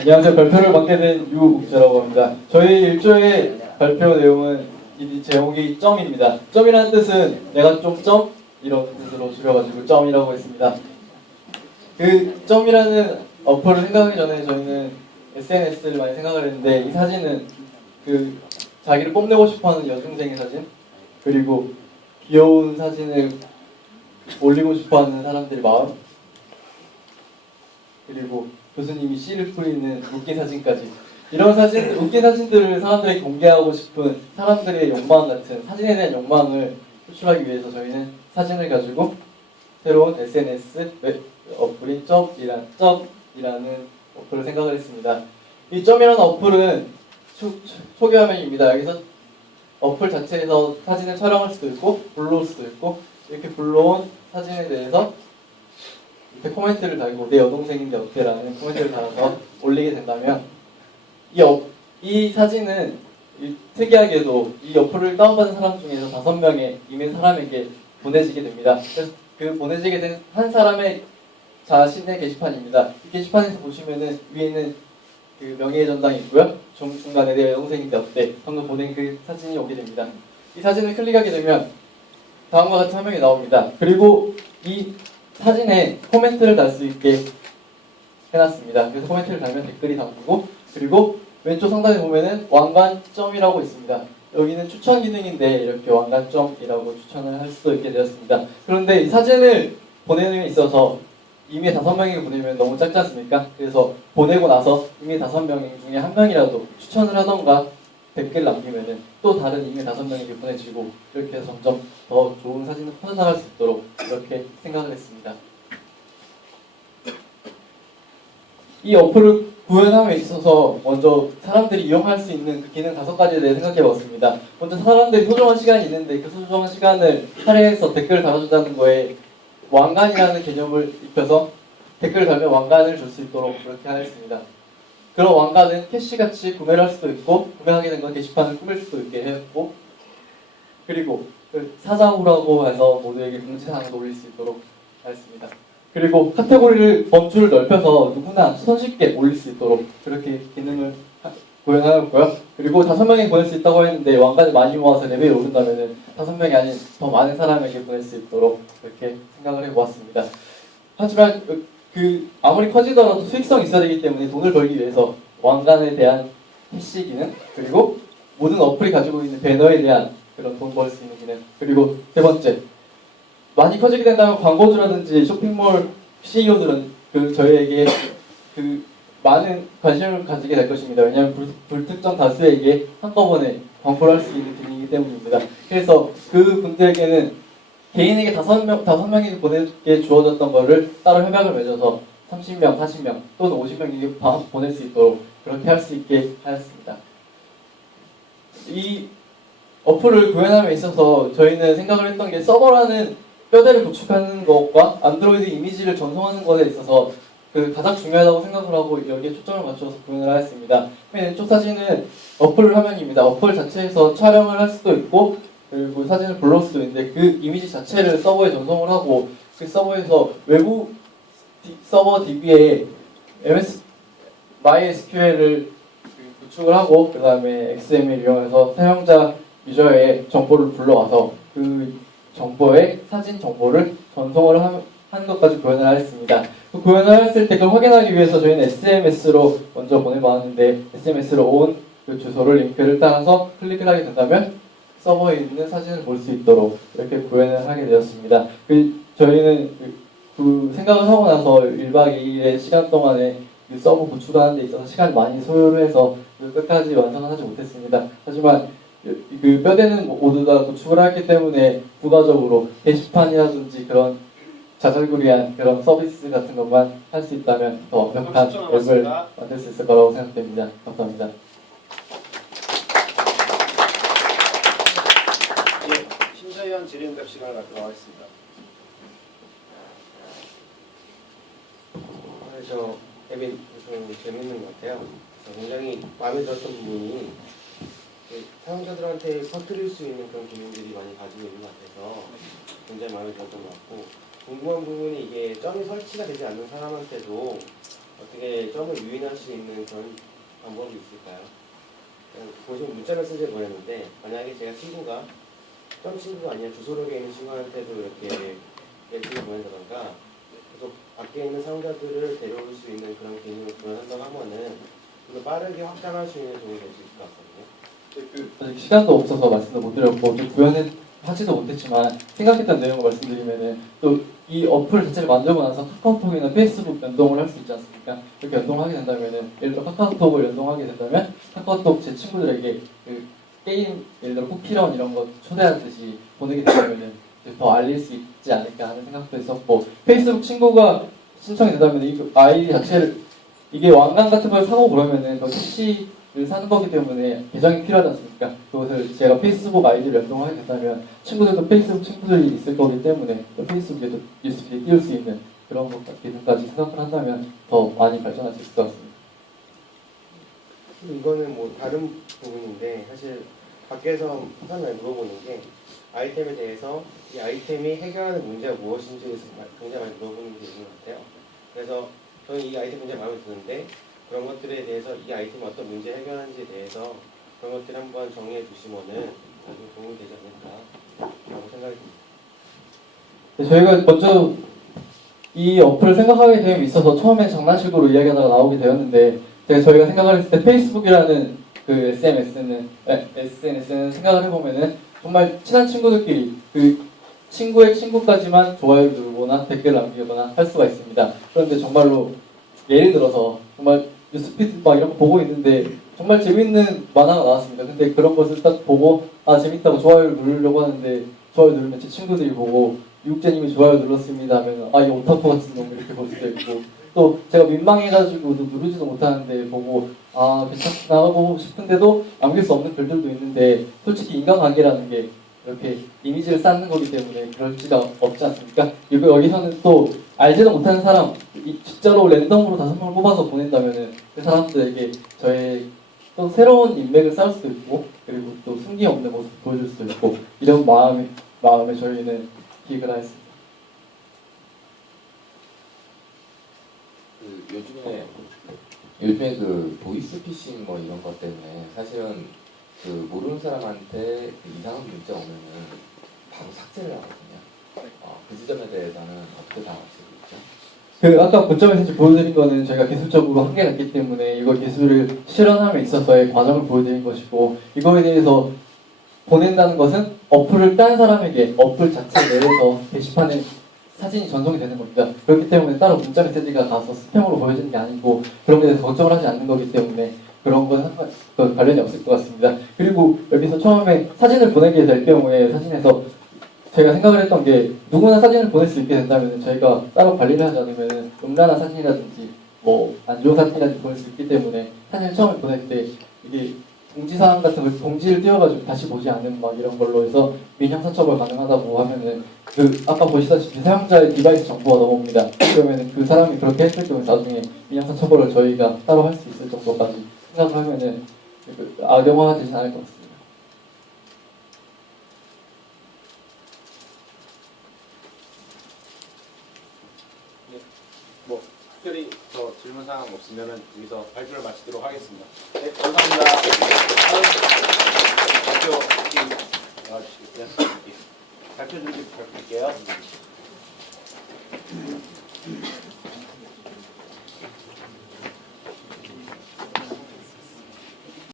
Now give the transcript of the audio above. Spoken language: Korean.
안녕하세요. 발표를 맡게 된 유욱재라고 합니다. 저희 일조의 발표 내용은 이 제목이 점입니다. 점이라는 뜻은 내가 좀 점? 이런 뜻으로 줄여가지고 점이라고 했습니다. 그 점이라는 어플을 생각하기 전에 저희는 SNS를 많이 생각을 했는데 이 사진은 그 자기를 뽐내고 싶어하는 여중생의 사진 그리고 귀여운 사진을 올리고 싶어하는 사람들의 마음 그리고 교수님이 씨를 뿌리는 웃긴 사진까지 이런 사진, 웃긴 사진들을 사람들에게 공개하고 싶은 사람들의 욕망 같은 사진에 대한 욕망을 표출하기 위해서 저희는 사진을 가지고 새로운 SNS 웹 어플인 점이라는 어플을 생각을 했습니다. 이 점이라는 어플은 초기 화면입니다. 여기서 어플 자체에서 사진을 촬영할 수도 있고 불러올 수도 있고 이렇게 불러온 사진에 대해서 이렇게 코멘트를 달고 내 여동생인데 어때라는 코멘트를 달아서 올리게 된다면 이 사진은 특이하게도 이 어플을 다운받은 사람 중에서 5명의 이메일 사람에게 보내지게 됩니다. 그래서 그 보내지게 된 한 사람의 자신의 게시판입니다. 이 게시판에서 보시면은 위에는 그 명예의 전당이 있고요. 중간에 내 여동생인데 어때? 방금 보낸 그 사진이 오게 됩니다. 이 사진을 클릭하게 되면 다음과 같은 화면이 나옵니다. 그리고 이 사진에 코멘트를 달 수 있게 해놨습니다. 그래서 코멘트를 달면 댓글이 담기고 그리고 왼쪽 상단에 보면은 왕관점이라고 있습니다. 여기는 추천 기능인데 이렇게 왕관점이라고 추천을 할 수 있게 되었습니다. 그런데 이 사진을 보내는 데 있어서 이미 5명에게 보내면 너무 작지 않습니까? 그래서 보내고 나서 이미 5명 중에 1명이라도 추천을 하던가 댓글 남기면은 또 다른 이미 5명에게 보내지고 이렇게 해서 점점 더 좋은 사진을 퍼져나갈 수 있도록 이렇게 생각을 했습니다. 이 어플을 구현함에 있어서 먼저 사람들이 이용할 수 있는 그 기능 5가지에 대해 생각해 봤습니다. 먼저 사람들이 소중한 시간이 있는데 그 소중한 시간을 할애해서 댓글을 달아준다는 거에 왕관이라는 개념을 입혀서 댓글을 달면 왕관을 줄 수 있도록 그렇게 하였습니다. 그런 왕관은 캐시같이 구매를 할 수도 있고 구매하게 된 건 게시판을 꾸밀 수도 있게 했고 그리고 그 사자후라고 해서 모두에게 공지사항을 올릴 수 있도록 하였습니다. 그리고 카테고리를 범주를 넓혀서 누구나 손쉽게 올릴 수 있도록 그렇게 기능을 구현하였고요. 그리고 5명이 보낼 수 있다고 했는데 왕관을 많이 모아서 레벨이 오른다면 5명이 아닌 더 많은 사람에게 보낼 수 있도록 그렇게 생각을 해보았습니다. 하지만 아무리 커지더라도 수익성이 있어야 되기 때문에 돈을 벌기 위해서 왕관에 대한 캐시 기능 그리고 모든 어플이 가지고 있는 배너에 대한 그런 돈 벌 수 있는 기능 그리고 3번째 많이 커지게 된다면 광고주라든지 쇼핑몰 CEO들은 저희에게 많은 관심을 가지게 될 것입니다. 왜냐하면 불특정 다수에게 한꺼번에 광고를 할 수 있는 기능이기 때문입니다. 그래서 그 분들에게는 개인에게 5명이 보내게 주어졌던 거를 따로 협약을 맺어서 30명, 40명 또는 50명에게 보낼 수 있도록 그렇게 할 수 있게 하였습니다. 이 어플을 구현함에 있어서 저희는 생각을 했던 게 서버라는 뼈대를 구축하는 것과 안드로이드 이미지를 전송하는 것에 있어서 가장 중요하다고 생각을 하고 여기에 초점을 맞춰서 구현을 하였습니다. 맨 왼쪽 사진은 어플 화면입니다. 어플 자체에서 촬영을 할 수도 있고 그리고 사진을 불러올 수도 있는데 그 이미지 자체를 서버에 전송을 하고 그 서버에서 외부 서버 DB에 MySQL을 구축을 하고 그 다음에 XML 이용해서 사용자 유저의 정보를 불러와서 그 정보의 사진 정보를 전송을 하는 것까지 구현을 하였습니다. 그 구현을 했을 때 그걸 확인하기 위해서 저희는 SMS로 먼저 보내봤는데 SMS로 온 그 주소를 링크를 따라서 클릭을 하게 된다면 서버에 있는 사진을 볼 수 있도록 이렇게 구현을 하게 되었습니다. 저희는 생각을 하고 나서 1박 2일의 시간 동안에 서버 구축하는 데 있어서 시간을 많이 소요를 해서 끝까지 완성을 하지 못했습니다. 하지만 뼈대는 모두 다 구축을 했기 때문에 부가적으로 게시판이라든지 그런 자잘구리한 그런 서비스 같은 것만 할 수 있다면 더 완벽한 앱을 만들 수 있을 거라고 생각됩니다. 감사합니다. 심사위원 질의응답 시간을 갖도록 하겠습니다. 저 앱이 좀 재밌는 것 같아요. 굉장히 마음에 들었던 부분이 사용자들한테 퍼뜨릴 수 있는 그런 기능들이 많이 가지고 있는 것 같아서 굉장히 마음에 들었던 것 같고 궁금한 부분이 이게 점이 설치가 되지 않는 사람한테도 어떻게 점을 유인할 수 있는 그런 방법이 있을까요? 그냥 보시면 문자를 쓰지 보냈는데 만약에 제가 친구가 점 친구가 아니라 주소록에 있는 친구한테도 이렇게 메시지를 보낸다던가 계속 밖에 있는 사용자들을 데려올 수 있는 그런 개념을 구현한다고 하면은 좀 더 빠르게 확장할 수 있는 도움이 될 수 있을 것 같거든요. 아직 시간도 없어서 말씀도 못 드렸고 좀 구현은 하지도 못했지만 생각했던 내용을 말씀드리면은 또 이 어플 자체를 만들고 나서 카카오톡이나 페이스북 연동을 할 수 있지 않습니까? 이렇게 연동하게 된다면은 예를 들어 카카오톡을 연동하게 된다면 카카오톡 제 친구들에게 그 게임 예를 들어 쿠키런 이런 거 초대하듯이 보내게 된다면은 이제 더 알릴 수 있지 않을까 하는 생각도 있었고 페이스북 친구가 신청이 된다면 이 아이디 자체를 이게 왕관 같은 걸 사고 그러면은 더 캐시를 사는 거기 때문에 계정이 필요하지 않습니까? 그것을 제가 페이스북 아이디를 연동하게 된다면 친구들도 페이스북 친구들이 있을 거기 때문에 또 페이스북에도 뉴스피드에 띄울 수 있는 그런 기능까지 생각을 한다면 더 많이 발전할 수 있을 것 같습니다. 이거는 뭐 다른 부분인데 사실 밖에서 사람을 물어보는 게 아이템에 대해서 이 아이템이 해결하는 문제가 무엇인지에 대해서 굉장히 많이 물어보는 게 있는 것 같아요. 그래서 저는 이 아이템 굉장히 마음에 드는데 그런 것들에 대해서 이 아이템이 어떤 문제 해결하는지에 대해서 그런 것들 한번 정리해 주시면은 나중에 도움이 되지 않을까라고 생각이 듭니다. 저희가 먼저 이 어플을 생각하게 됨에 있어서 처음엔 장난식으로 이야기하다가 나오게 되었는데 저희가 생각을 했을 때 페이스북이라는 그 SNS는 생각을 해보면은 정말 친한 친구들끼리 그 친구의 친구까지만 좋아요를 누르거나 댓글을 남기거나 할 수가 있습니다. 그런데 정말로 예를 들어서 정말 뉴스피드 막 이런 거 보고 있는데 정말 재밌는 만화가 나왔습니다. 근데 그런 것을 딱 보고 아 재밌다고 좋아요를 누르려고 하는데 좋아요 누르면 제 친구들이 보고 유국재님이 좋아요 눌렀습니다 하면 아 이 오타쿠 같은 놈 이렇게 볼 수도 있고 또 제가 민망해가지고 누르지도 못하는데 보고 아 괜찮구나 하고 싶은데도 남길 수 없는 글들도 있는데 솔직히 인간관계라는 게 이렇게 이미지를 쌓는 거기 때문에 그럴 수가 없지 않습니까? 여기서는 또 알지도 못하는 사람 진짜로 랜덤으로 5명을 뽑아서 보낸다면은 그 사람들에게 저의 또 새로운 인맥을 쌓을 수도 있고 그리고 또 숨김없는 모습을 보여줄 수도 있고 이런 마음에 저희는 기획을 하였습니다. 요즘에 그 보이스피싱 뭐 이런 것 때문에 사실은 그 모르는 사람한테 그 이상한 문자 오면은 바로 삭제를 하거든요. 그 지점에 대해서는 어떻게 당하시고 있죠? 그 아까 문자 메시지 보여드린 거는 저희가 기술적으로 한계가 있기 때문에 이거 기술을 실현함에 있어서의 과정을 보여드린 것이고 이거에 대해서 보낸다는 것은 어플을 딴 사람에게 어플 자체 내에서 게시판에 사진이 전송이 되는 겁니다. 그렇기 때문에 따로 문자 메시지가 가서 스팸으로 보여지는 게 아니고 그런 거에 대해서 걱정을 하지 않는 거기 때문에 그런 건 관련이 없을 것 같습니다. 그리고 여기서 처음에 사진을 보내게 될 경우에 사진에서 제가 생각을 했던 게 누구나 사진을 보낼 수 있게 된다면 저희가 따로 관리를 하지 않으면 음란한 사진이라든지 뭐 안 좋은 사진이라든지 보낼 수 있기 때문에 사진을 처음에 보낼 때 이게 공지사항 같은 걸 공지를 띄워가지고 다시 보지 않는 막 이런 걸로 해서 민형사 처벌 가능하다고 하면은 그 아까 보시다시피 사용자의 디바이스 정보가 넘어옵니다. 그러면은 그 사람이 그렇게 했을 경우에 나중에 민형사 처벌을 저희가 따로 할 수 있을 정도까지 생각을 하면은 악용화되지 않을 것 같습니다. 뭐 특별히 더 질문 사항 없으면은 여기서 발표를 마치도록 하겠습니다. 네, 감사합니다. 다음 발표 나와주시겠어요? 발표 준비 부탁드릴게요.